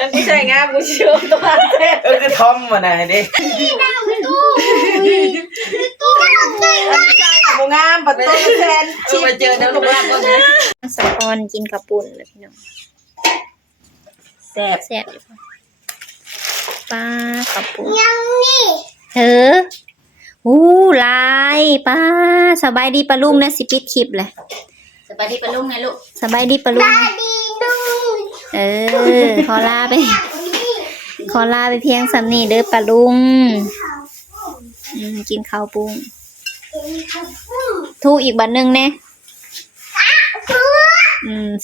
ฉันผู้ชายงามกูเชื่อตัวเต้ก็ทอมมาไหนดิกูงามประตูแทนมาเจอแล้วลูกหลานก็เลยสะพอนกินกระปุ่นเลยพี่น้องแซ่บอยู่ปลากระปุ่นยังนี่ลายป้าสบายดีปะลุงนะสิปิดคลิปเลยสบายดีปะลุงไงลูกสบายดีปะลุงขอลาไปเพียงสำนีเด้อปะลุงกินข้าวปุ้งทูอีกบันหนึ่งแน่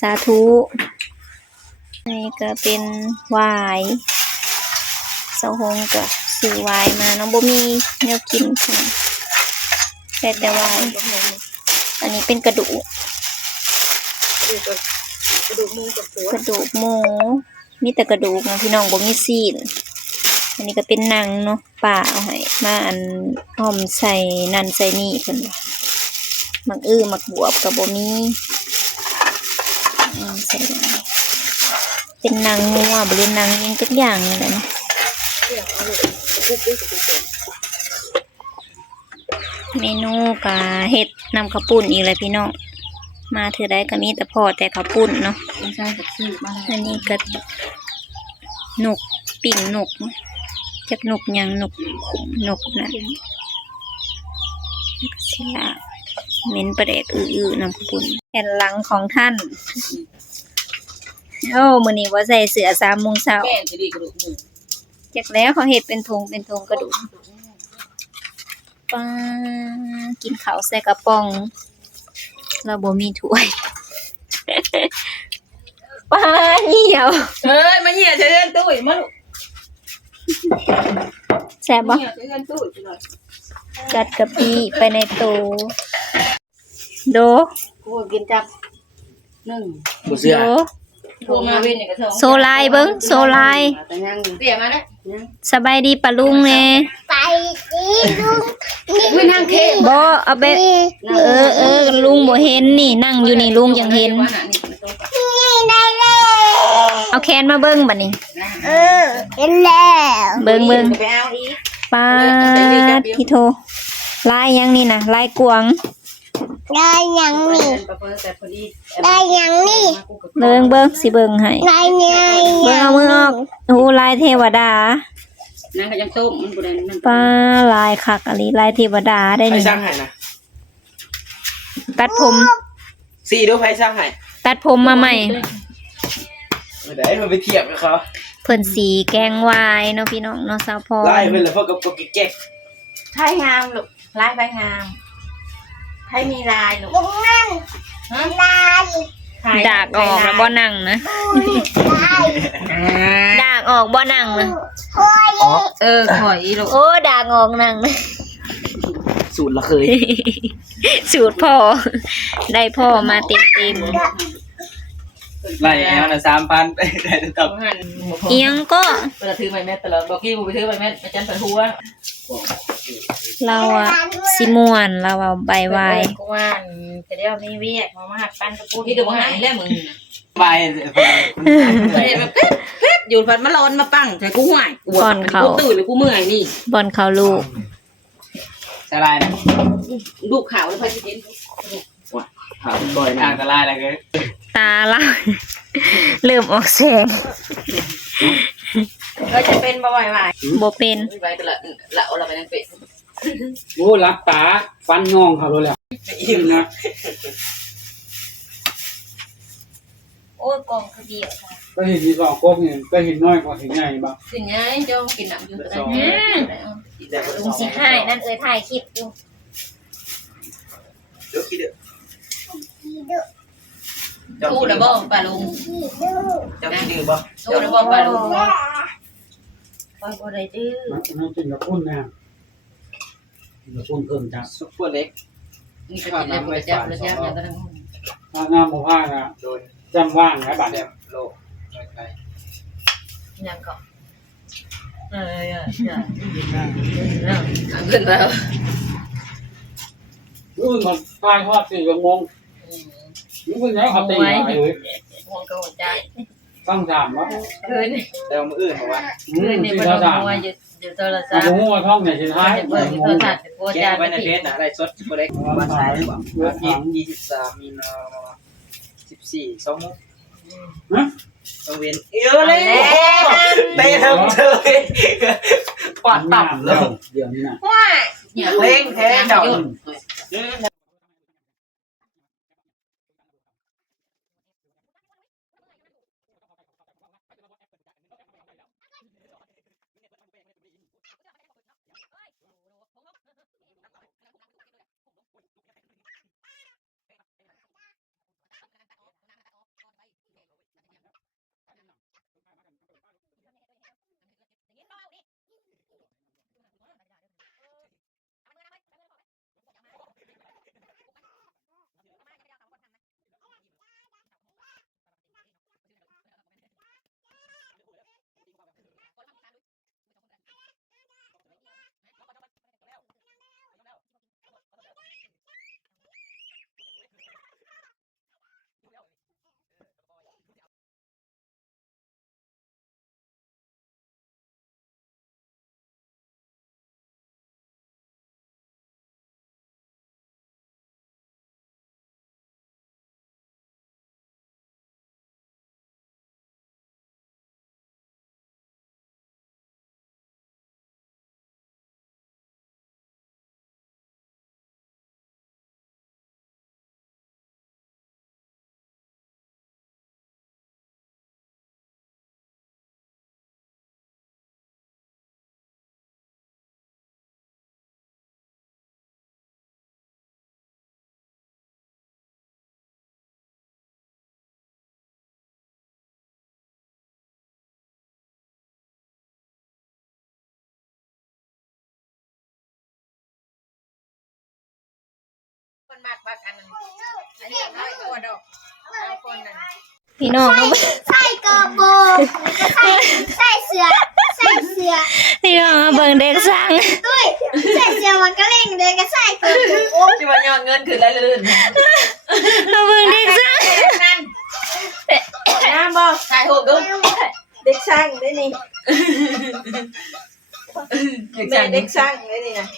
สาธุนี่ก็เป็นวายเสาหงกับซื้อวายมาน้องบ่มีแนวกินแต่วายอันนี้เป็นกระดูกหมูมีแต่กระดูกนะพี่น้องบ่มีซีนอันนี้ก็เป็นหนังเนาะป่าเอาให้มาอันอ้อมใส่นั่นใส่นี่เพิ่นหมักหมักบวบกับบ่มีใส่เป็นหนังงัวบ่เป็นหนังยังทุกอย่างนั่นแหละเนาะเมนูกะเห็ดนำข้าวปุ้นอีกเลยพี่น้องมาเธอได้ก็มีแต่พอแต่ข้าวปุ้นเนาะอันนี้ก็หนกปิ่งหนกจากหนกยังหนกนั่นสิละเม้นประเดดนำข้าวปุ้นแผ่นหลังของท่านโอ้มื้อนี้ว่าใส่เสื้อ3 โมงเช้าจากแล้วเขาเห็ดเป็นธงกระดูกป้ากินข้าวใส่กระป๋องเราบ่มีถ้วยป้าเหี่ยวมาเหี่ยวเชิญตุ้ยมาลูกแซ่บบ่กัดกะปิไปในโตโดกูกินจับ1บ่เชื่อโทรมาเว้นนี่ก็โซไลเบิ่งโซไลเปียมาเด้สบายดีปะลุงแน่ไปดีลุงนี่นั่งเค้กบ่เอาไปลุงบ่เห็นนี่นั่งอยู่นี่ลุงยังเห็นได้แล้วเอาแขนมาเบิ่งบัดนี้เห็นแล้วเบิ่งไปเอาอีกป้าที่โทลายยังนี่นะลายกวางได้ยังนี่ได้ยังนี่เบิ่งสิเบิ่งให้ได้ยังเบิ่งเอามือออกโอ้ลายเทวดานั่งก็ยังต้มมันบ่ได้นั่นป้าลายคักอะไรลายเทวดาได้นี่ใครสร้างให้นะตัดผมสี่ดูใครสร้างให้ตัดผมมาใหม่เดี๋ยวมันไปเทียบกับเขาเพิ่นสีแกงวายเนาะพี่น้องเนาะสาวพรลายเป็นเลยพวกกับเก๊กไทยงามลูกลายใบงามไทยมีลายลูกลุงนั่งลายดากออกแล้วบ่นั่งนะดากออกบ่นั่งนะข่อยลูกโอ้ดากออกนั่งนะสูตรละเคยสูตรพ่อได้พ่อมาเต็มไรเนี่ยนะ3,000ได้ตบเอียงก็เวลาถือไม้แม่ตลอดบอกกี้กูไปถือไม้แม่อาจารย์เปิดหัวเราอะสิม่วนเราเอาใบวายกูว่าจะได้เอานี่เวียกมาหักปั้นตะปูที่เดี๋ยวหายแล้วมึงใบแบบเพ็บอยู่พันมาร้อนมาปั้งแต่กูห่วยกูตื่นหรือกูเมื่อยนี่บอลเขาลูกสลายนะลูกขาวแล้วพอจะเห็นขาวบ่อยทางสลายอะไรกันตาละเริ่มออกแสงก็จะเป็นบ่อยๆบ่เป็นไปตลอดละเราไปนั่งเป็ดโอ้รักตาฟันงองเขาเลยแหละอิ่มนะโอ้กองคือเดียวค่ะก็เห็นมี2ก๊กเนี่ยก็เห็นน้อยกว่าเห็นใหญ่บ้างสิ่งนี้เจ้ากินหนังอยู่แต่ลุงสิให้นั่นถ่ายคลิปอยู่เดี๋ยวคิดตู้ระบบปลาลุงจะไม่ดื้อป่ะตู้ระบบปลาลุงปล่อยบ่ได้ดื้อมันกินกับพุ่นนะกับพุ่นเพิ่มจ้ะซุปเปอร์เล็กนี่ก็กินได้จับแล้วจับอย่างนั้นงามหมู่บ้านนะโดยจำว่างนะบัดเนี่ยโลกยังก็ขึ้นแล้วมันใกล้ทอด4 ชั่วโมงนี่เป็นไงครับตีไหนเลยห่วงก็หัวใจ ต้องสามวะ คืน แต่ว่ามื้ออื่นบอกว่า คืนนี่ ที่ บ่ เขา ต้อ สาง ม มัวอยู่โทรศั โอ้ พท์ โหท่องในสุดท้าย เบิ่งโทรศัพท์โค แก จา ไว้ใน ผิ เพ ด จน่ะได้สดบ่ได้วันสายวันที่23มีนา14 2มื้อ ฮะ ต้องเว้นเลยเตะทั้งเธอปอดต่ำเลย เดี๋ยวนี้นะ เนี่ย เล่งแท้เจ้า คนมากบักอันนั้นอันนี้น้อยกว่าดอกเอาคนนั้น พี่น้องมา ใส่กระโปรงใส่เสื้อใส่เสื้อ พี่น้องมาเบิ่งเด็กสร้าง ตุ้ยใส่เสื้อมันก็เล่งเลยก็ใส่กระโปรง ที่ว่ายอดเงินคือละลื่น มาเบิ่งเด็กสร้าง นั่นน้ำบ่ถ่ายรูปดู เด็กช่างได้นี่ เด็ก แม่ ช่าง เด็กช่างได้นี่นะ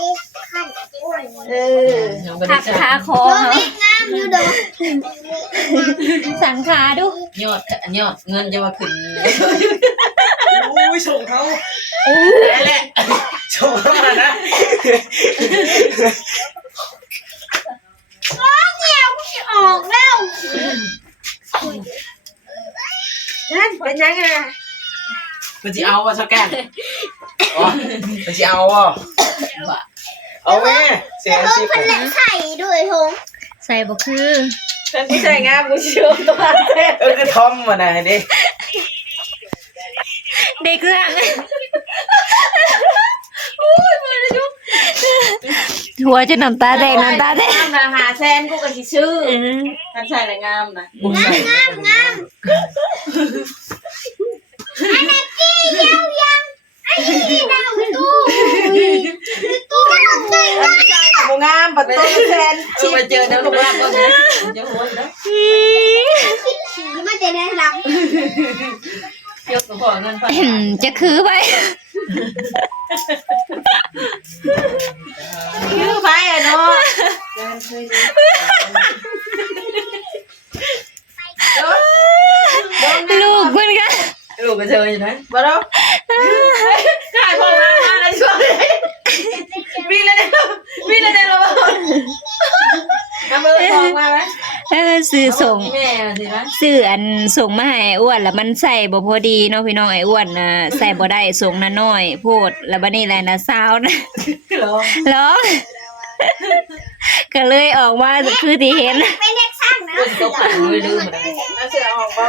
นี่ขั้นอ้วน เออ หักขาคอ โอ้ เขา แม่งามอยู่เด้อ สันขาดู ยอดเงินจะมาขึ้น โอ้ยส่งเขานั่นแหละส่งเข้ามานะ เนี่ยกูจะออกแล้ว นั่นเป็นยังไง มันจะเอาว่ะสแกนอ๋อมันจะเอาว่ะเอาแม่เสีย เพิ่ สิ ม บ พันเล็กใส่ด้วยทง ใส่บ่คือ ฉันผู้ชายงามกูเชื่อตัวเต้ คือทอมมาไหนดิ เด็กสร้างหัวจะน้ำตาแดงน้ำตาแดง งามนะหาแซนกูก็สิชื่อท่านชายน่ะงามนะ งามงามอันนั้นกี้เดียวยังไอ้นี่ดาวตู้ตู้ดาวตู้ ท่านชายน่ะบ่งามปัดโตแซน มาเจอน้ำลูกรักก็เนี่ยจะหัวนะ ขี่มาจะได้รับ ยกขอเงินพัน จะคือไป ชื่อไผอ่ะเนาะ ลูกมันก็ ลูกก็เจออยู่นะ บ่ดอกขายของมาแล้วช่วงนี้มีแล้วแล้วน้ำเบอร์ทองมาไหม ซื้อส่ง แม่สินะ ซื้ออันส่งมาให้อ้วนแล้วมันใส่บ่พอดีเนาะพี่น้องไอ้อ้วนน่ะใส่บ่ได้ส่งน่ะน้อยโพดแล้วบัดนี้แหละน่ะสาวนะ ร้องก็เลยออกมาคือที่เห็น เป็นเด็กช่างนะ คนตกหลังไม่ลืมนะ เอาเสื้อออกบ่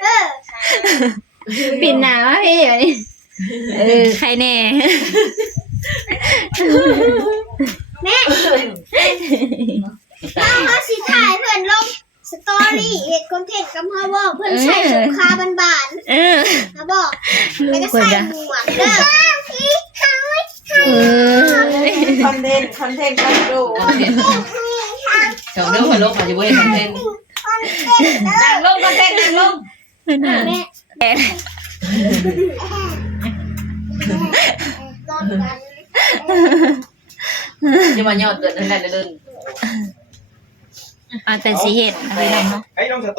เออ ปิดหนาวพี่อันนี้ใครแน่ แม่เขาสิถ่ายเพื่อนลงสตอรี่เอ็ดคอนเทนต์กับเขาบอกเพื่อนใส่สุขาบาน ๆเขาบอกแล้วก็ใส่หมวกเด้อพี่เขา คอนเทนต์กันดู ก สองเรื่องมาลงมาจะเว้ยคอนเทนต์นั่งลงคอนเทนต์นั่งลง แอน ตอนกัน จะมายอดเกิดนั่นแหละเดิน แต่สิเห็ดพี่น้องเนาะ ไอ้น้องสต